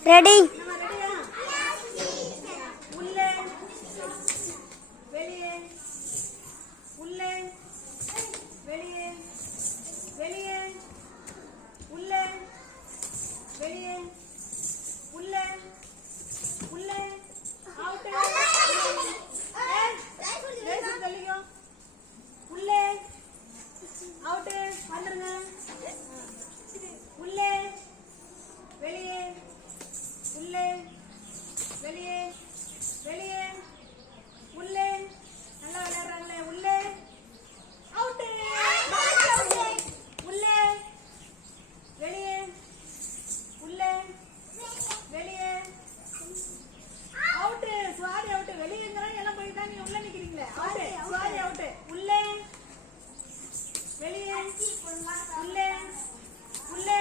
Ready. உள்ளே வெளியே உள்ளே வெளியே வெளியே உள்ளே வெளியே உள்ளே உள்ளே அவுட். சொல்லிக்கோ. உள்ளே அவுட். வந்துருங்க. உள்ளே வெளியே உள்ளே வெளியே வெளியே உள்ளே. நல்லா விளையாடுறாங்களே. உள்ளே அவுட். உள்ளே வெளியே உள்ளே வெளியே அவுட். சுவாரி அவுட். வெளியேங்கறாங்க எல்லாம் போய் தான் நீங்க உள்ள நிக்கிறீங்களே. அவுட். சுவாரி அவுட். உள்ளே வெளியே உள்ளே உள்ளே